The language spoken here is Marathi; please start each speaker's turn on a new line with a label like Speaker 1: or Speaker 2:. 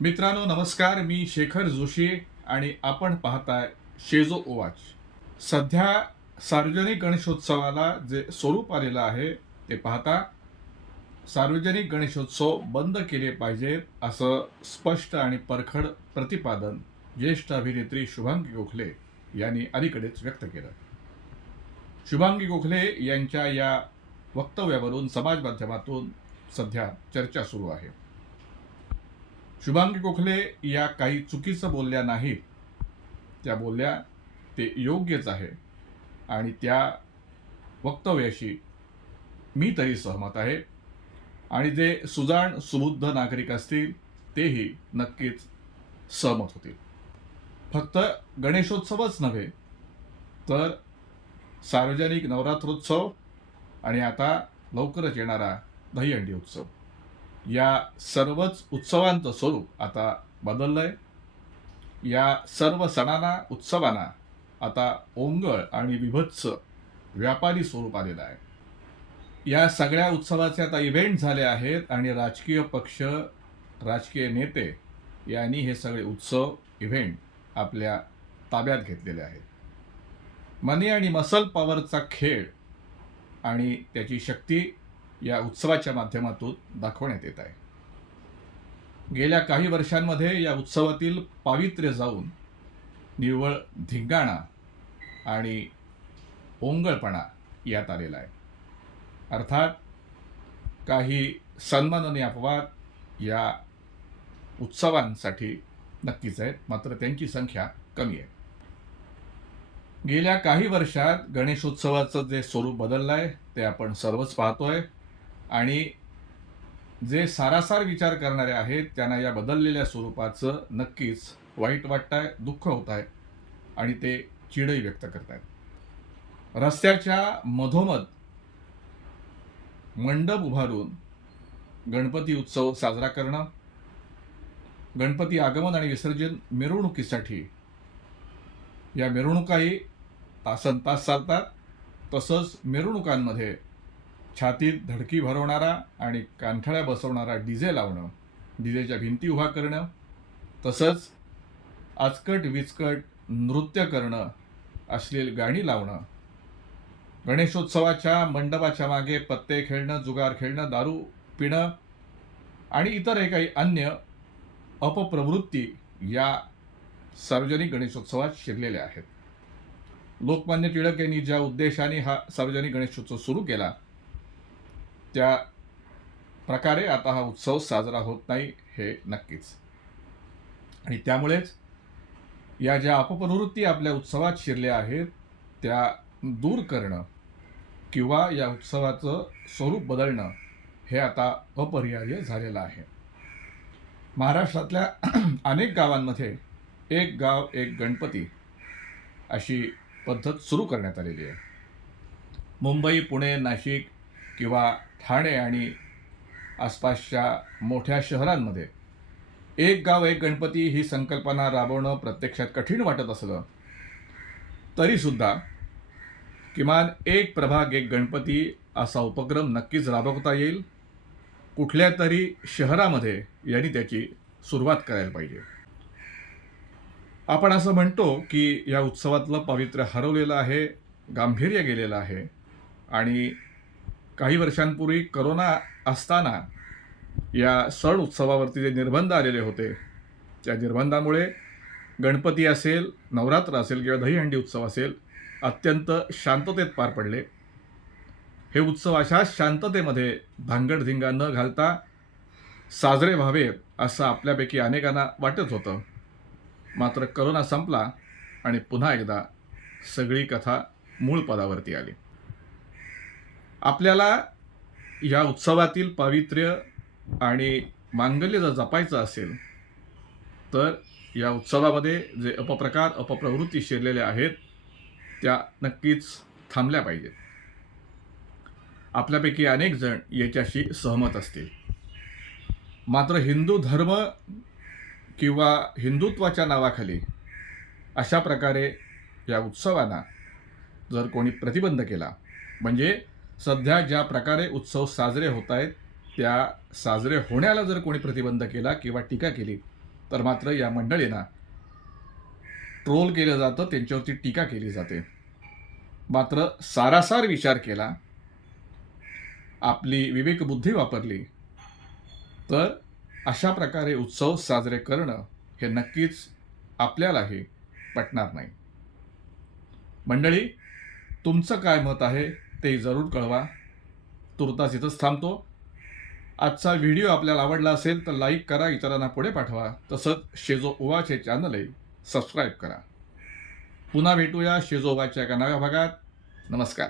Speaker 1: मित्रांनो नमस्कार. मी शेखर जोशी आणि आपण पाहताय शेजो ओवाच. सध्या सार्वजनिक गणेशोत्सवाला जे स्वरूप आलेलं आहे ते पाहता सार्वजनिक गणेशोत्सव बंद केले पाहिजेत असं स्पष्ट आणि परखड प्रतिपादन ज्येष्ठ अभिनेत्री शुभांगी गोखले यांनी अलीकडेच व्यक्त केलं. शुभांगी गोखले यांच्या या वक्तव्यावरून समाज माध्यमातून सध्या चर्चा सुरू आहे. शुभांगी गोखले या काही चुकीचं बोलल्या नाहीत. त्या बोलल्या ते योग्यच आहे. आणि त्या वक्तव्याशी मी तरी सहमत आहे. आणि जे सुजाण सुबुद्ध नागरिक असतील तेही नक्कीच सहमत होतील. फक्त गणेशोत्सवच नव्हे तर सार्वजनिक नवरात्रोत्सव आणि आता लवकरच येणारा दहीहंडी उत्सव. या सर्वच उत्सवांचं स्वरूप आता बदललं आहे या सर्व सणांना उत्सवांना आता ओंगळ आणि विभत्स व्यापारी स्वरूप आलेलं आहे. या सगळ्या उत्सवाचे आता इव्हेंट झाले आहेत आणि राजकीय पक्ष राजकीय नेते यांनी हे सगळे उत्सव इव्हेंट आपल्या ताब्यात घेतलेले आहेत. मनी आणि मसल पॉवरचा खेळ आणि त्याची शक्ती या उत्सवाच्या माध्यमातून दाखवण्यात येत आहे. गेल्या काही वर्षांमध्ये या उत्सवातील पावित्र्य जाऊन निव्वळ धिंगाणा आणि ओंगळपणा यात आलेला आहे. अर्थात काही सन्माननीय अपवाद या उत्सवांसाठी नक्कीच आहेत मात्र त्यांची संख्या कमी आहे. गेल्या काही वर्षात गणेशोत्सवाचं जे स्वरूप बदललं आहे ते आपण सर्वच पाहतोय. आणि जे सारासार विचार करणारे आहेत त्यांना या बदललेल्या स्वरूपाचं नक्कीच वाईट वाटत आहे दुःख होत आहे आणि ते चिडही व्यक्त करत आहेत रस्त्याच्या मधोमध मंडप उभारून गणपती उत्सव साजरा करणं गणपती आगमन आणि विसर्जन मिरवणुकीसाठी या मिरवणुकाही तासन तास चालतात. तसंच मिरवणुकांमध्ये छातीत धडकी भरवणारा आणि कानठळ्या बसवणारा डीजे लावणं डीजेच्या भिंती उभा करणं तसंच आचकट विचकट नृत्य करणं अश्लील गाणी लावणं. गणेशोत्सवाच्या मंडपाच्या मागे पत्ते खेळणं जुगार खेळणं दारू पिणं आणि इतर काही अन्य अपप्रवृत्ती या सार्वजनिक गणेशोत्सवात शिरलेल्या आहेत. लोकमान्य टिळक यांनी ज्या उद्देशाने हा सार्वजनिक गणेशोत्सव सुरू केला त्या प्रकारे आता हा उत्सव साजरा होत नाही हे नक्कीच. आणि त्यामुळेच या ज्या अपप्रवृत्ती आपल्या उत्सवात शिरल्या आहेत त्या दूर करणं किंवा या उत्सवाचं स्वरूप बदलणं हे आता अपरिहार्य झालेलं आहे. महाराष्ट्रातल्या अनेक गावांमध्ये एक गाव एक गणपती अशी पद्धत सुरू करण्यात आलेली आहे. मुंबई पुणे नाशिक किंवा ठाणे आणि आसपासच्या मोठ्या शहरांमध्ये एक गाव एक गणपती ही संकल्पना राबवणं प्रत्यक्षात कठीण वाटत असलं तरीसुद्धा किमान एक प्रभाग एक गणपती असा उपक्रम नक्कीच राबवता येईल कुठल्या तरी शहरामध्ये यांनी त्याची सुरुवात करायला पाहिजे. आपण असं म्हणतो की या उत्सवातलं पावित्र्य हरवलेलं आहे गांभीर्य गेलेलं आहे आणि काही वर्षांपूर्वी करोना असताना या सण उत्सवावरती जे निर्बंध आलेले होते त्या निर्बंधामुळे गणपती असेल नवरात्र असेल किंवा दहीहंडी उत्सव असेल अत्यंत शांततेत पार पडले. हे उत्सव अशा शांततेमध्ये भांगडधिंगा न घालता साजरे व्हावेत असं आपल्यापैकी अनेकांना वाटत होतं. मात्र करोना संपला आणि पुन्हा एकदा सगळी कथा मूळ पदावरती आली. आपल्याला या उत्सवातील पावित्र्य आणि मांगल्य जर जपायचं असेल तर या उत्सवामध्ये जे अपप्रकार अपप्रवृत्ती शिरलेल्या आहेत त्या नक्कीच थांबल्या पाहिजेत. आपल्यापैकी अनेक जण याच्याशी सहमत असतील. मात्र हिंदू धर्म किंवा हिंदुत्वाच्या नावाखाली अशा प्रकारे या उत्सवांना जर कोणी प्रतिबंध केला म्हणजे सध्या ज्या प्रकारे उत्सव साजरे होत आहेत त्या साजरे होण्याला जर कोणी प्रतिबंध केला किंवा टीका केली तर मात्र या मंडळींना ट्रोल केलं जातं त्यांच्यावरती टीका केली जाते. मात्र सारासार विचार केला आपली विवेकबुद्धी वापरली तर अशा प्रकारे उत्सव साजरे करणं हे नक्कीच आपल्यालाही पटणार नाही. मंडळी तुमचं काय मत आहे? ते जरूर कळवा. तुर्तास इथंच थांबतो. आजचा व्हिडिओ आपल्याला आवडला असेल तर लाईक करा इतरांना पुढे पाठवा. तसंच शेजो उवाचे चॅनलही सबस्क्राईब करा. पुन्हा भेटूया शेजोबाच्या एका नव्या भागात. नमस्कार.